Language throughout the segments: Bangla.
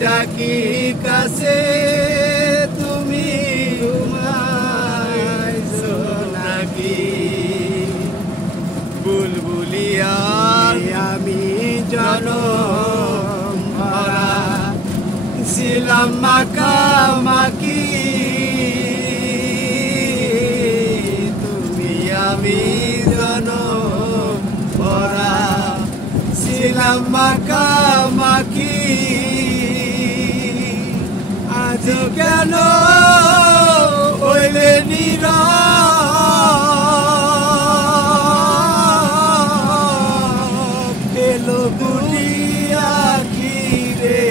ডাকি কাছে তুমি ঘুমাইছো নাকি বুলবুলিয়ার আমি জনম ভরা ছিলাম মাখামাখি তুমি আমি জনম ভরা ছিলাম মাখামাখি আজ কেন হইলে নীরব পেলো দুনিয়া ঘিরে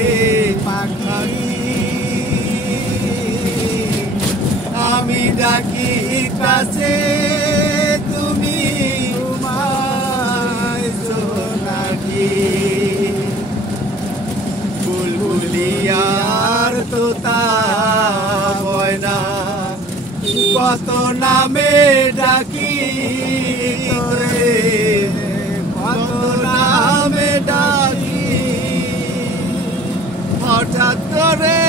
পাখি আমি ডাকি কাছে তুমি ঘুমাইছো নাকি বুলবুলিয়ার তোতা ময়না কত নামে ডাকি তোরে কত নামে ডাকি হঠাৎ করে